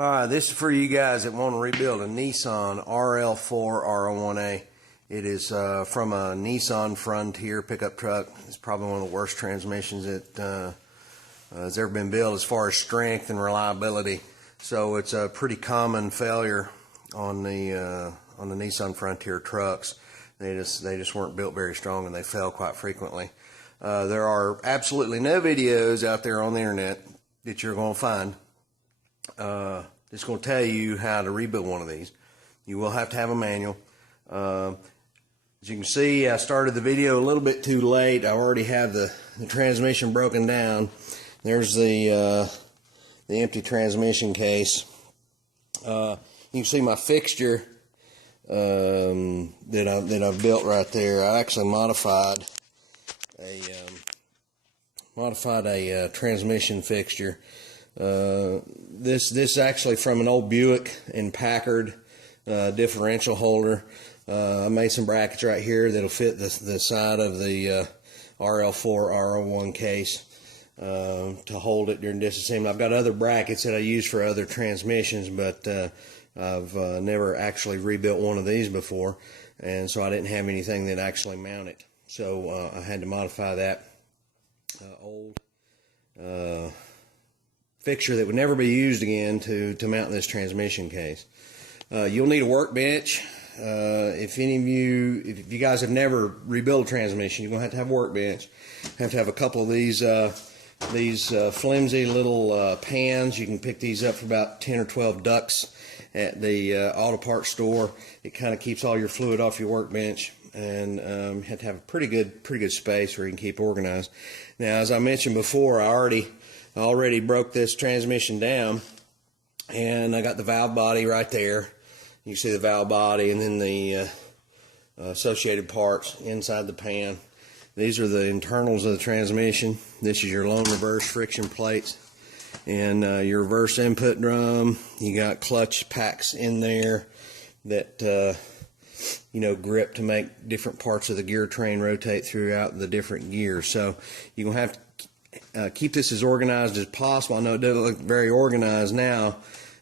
Alright, this is for you guys that want to rebuild a Nissan RL4R01A. It is from a Nissan Frontier pickup truck. It's probably one of the worst transmissions that has ever been built as far as strength and reliability. So it's a pretty common failure on the Nissan Frontier trucks. They just weren't built very strong, and they fail quite frequently. There are absolutely no videos out there on the internet that you're going to find it's going to tell you how to rebuild one of these. You will have to have a manual. As you can see, I started the video a little bit too late. I already have the transmission broken down. There's the empty transmission case. You can see my fixture that I've built right there. I actually modified a transmission fixture. This actually from an old Buick and Packard differential holder. I made some brackets right here that'll fit the side of the RL4R01 case to hold it during disassembly. I've got other brackets that I use for other transmissions, but I've never actually rebuilt one of these before, and so I didn't have anything that actually mount it. So I had to modify that old fixture that would never be used again to mount this transmission case. You'll need a workbench. If you guys have never rebuilt a transmission, you're going to have a workbench. You have to have a couple of these flimsy little pans. You can pick these up for about 10 or 12 ducks at the auto parts store. It kind of keeps all your fluid off your workbench, and you have to have a pretty good space where you can keep organized. Now, as I mentioned before, I already broke this transmission down, and I got the valve body right there. You see the valve body and then the associated parts inside the pan. These are the internals of the transmission. This is your lone reverse friction plates and your reverse input drum. You got clutch packs in there that grip to make different parts of the gear train rotate throughout the different gears. So you're gonna have to keep this as organized as possible. I know it doesn't look very organized now,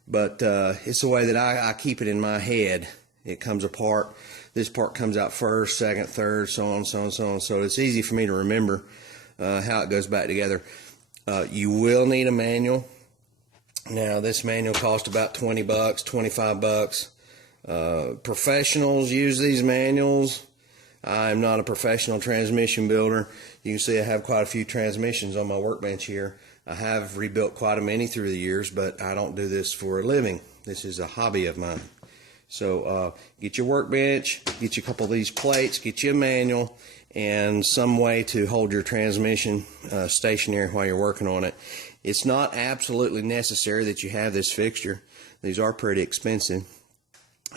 but it's the way that I keep it in my head. It comes apart. This part comes out first, second, third, so on, so on, so on. So it's easy for me to remember how it goes back together. You will need a manual. Now, this manual costs about 20 bucks, 25 bucks. Professionals use these manuals. I'm not a professional transmission builder. You can see I have quite a few transmissions on my workbench here. I have rebuilt quite a many through the years, but I don't do this for a living. This is a hobby of mine. So get your workbench, get you a couple of these plates, get you a manual, and some way to hold your transmission stationary while you're working on it. It's not absolutely necessary that you have this fixture. These are pretty expensive.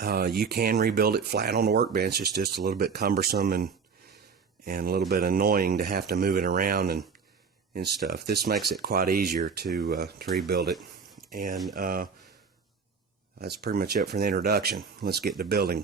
You can rebuild it flat on the workbench. It's just a little bit cumbersome and a little bit annoying to have to move it around and stuff. This makes it quite easier to rebuild it. And that's pretty much it for the introduction. Let's get to building.